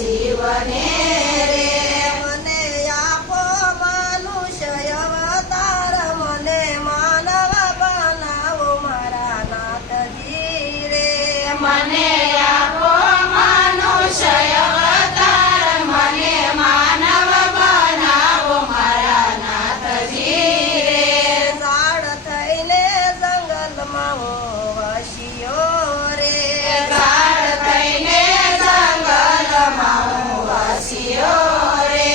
શિવને રે મને આપો મનુષ્ય અવતાર મને માનવ બનાવો મારા નાથજી રે મને આપો મનુષ્ય અવતાર મને માનવ બનાવો મારા નાથજી રે ઝાડ થઈને જંગલમાં હું વસ્યો રે ઝાડ થઈને જંગલમાં હું વસ્યો રે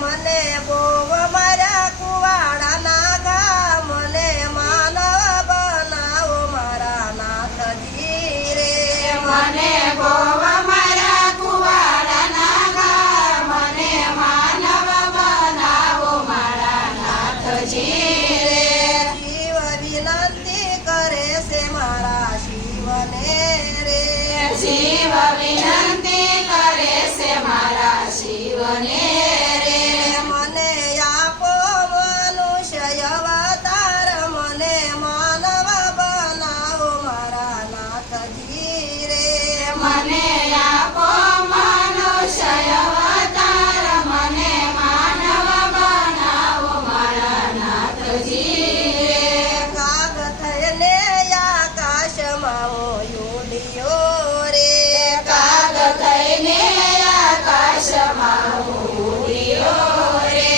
મને બોવ મારા કુવાડાના ઘા મને માનવ બનાવો મારા નાથજી રે મને બોવ મારા કુવાડાના ઘા મને માનવ બનાવો મારા નાથજી રે શિવ વિનંતી કરે છે મારા શિવને રે શિવ વિનંતી કરે છે મારા શિવને રે મને આપો મનુષ્ય અવતાર મને માનવ બનાવો મારા નાથજી રે મને આપો મનુષ્ય અવતાર મને માનવ બનાવો મારા નાથજી રે કાગ થઈને આકાશમાં હું ઉડ્યો રે કાગ થઈને આકાશમાં હું ઉડ્યો રે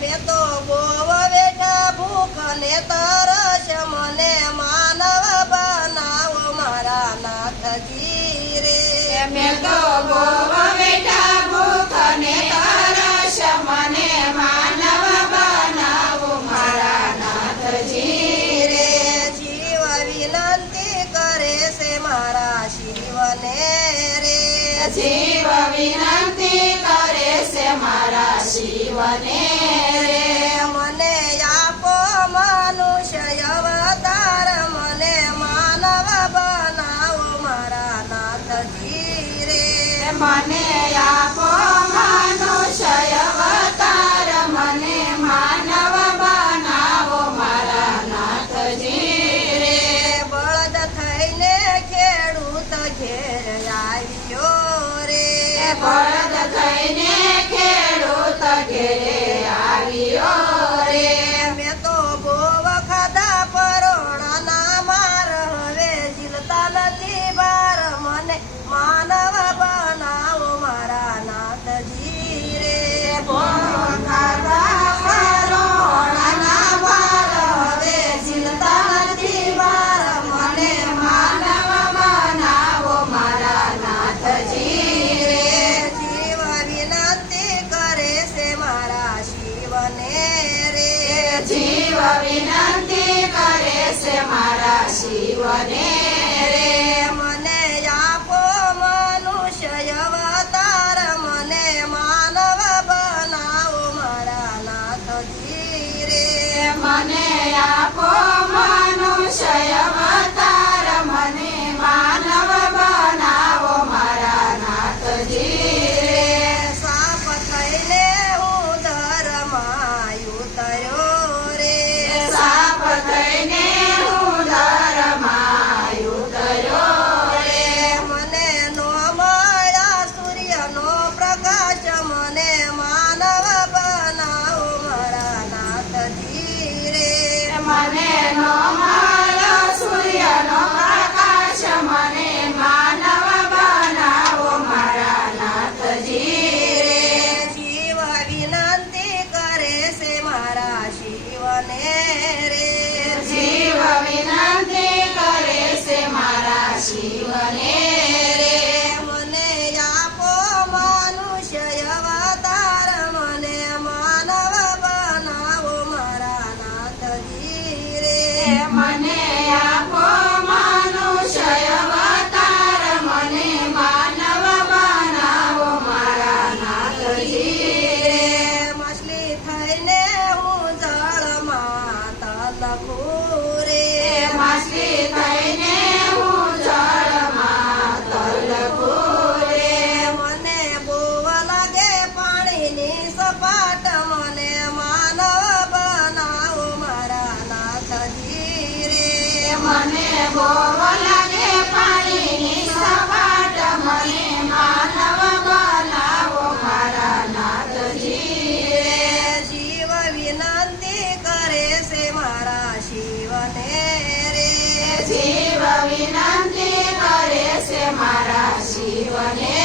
મેં તો બોવ બેઠા ભૂખ ને તરસ મને માનવ બનાવો મારા નાથજી રે મેં તો બોવ બેઠા ભૂખ ને તરસ મને માનવ બનાવો મારા નાથજી રે શિવ વિનંતી કરે છે મારા શિવને રે શિવ વિનંતી કરે છે મારા શિવને રે મને આપો મનુષ્ય અવતાર મને માનવ બનાવો મારા નાથજી રે મને આપો મનુષ્ય અવતાર મને માનવ બનાવો મારા નાથજી રે બળદ થઈને ખેડૂત ઘેર આવ્યો રે બળદ થઈને ખેડૂત ઘેરે આવ્યો રે મેં તો બોવ ખાધા પરોણાના માર હવે ઝીલતા નથી બાર મને માનવ બનાવો મારા નાથજી રે ખાધા પરોણાના ભાર હવે ઝીલતા નથી બાર મને માનવ બનાવો મારા નાથજી રે શિવ વિનંતી કરે છે મારા શિવને રે જીવ વિનંતી કરે છે મારા શિવને રે મને આપો મનુષ્ય અવતાર મને માનવ બનાવો મારા નાથજી રે મને આપો મનુષ્ય અવતાર મને માનવ બનાવો મારા નાથજી રે સાપ થઈને હું ધરમાં ઉતર્યો રે સાપ થઈને હું ધરમાં જીવને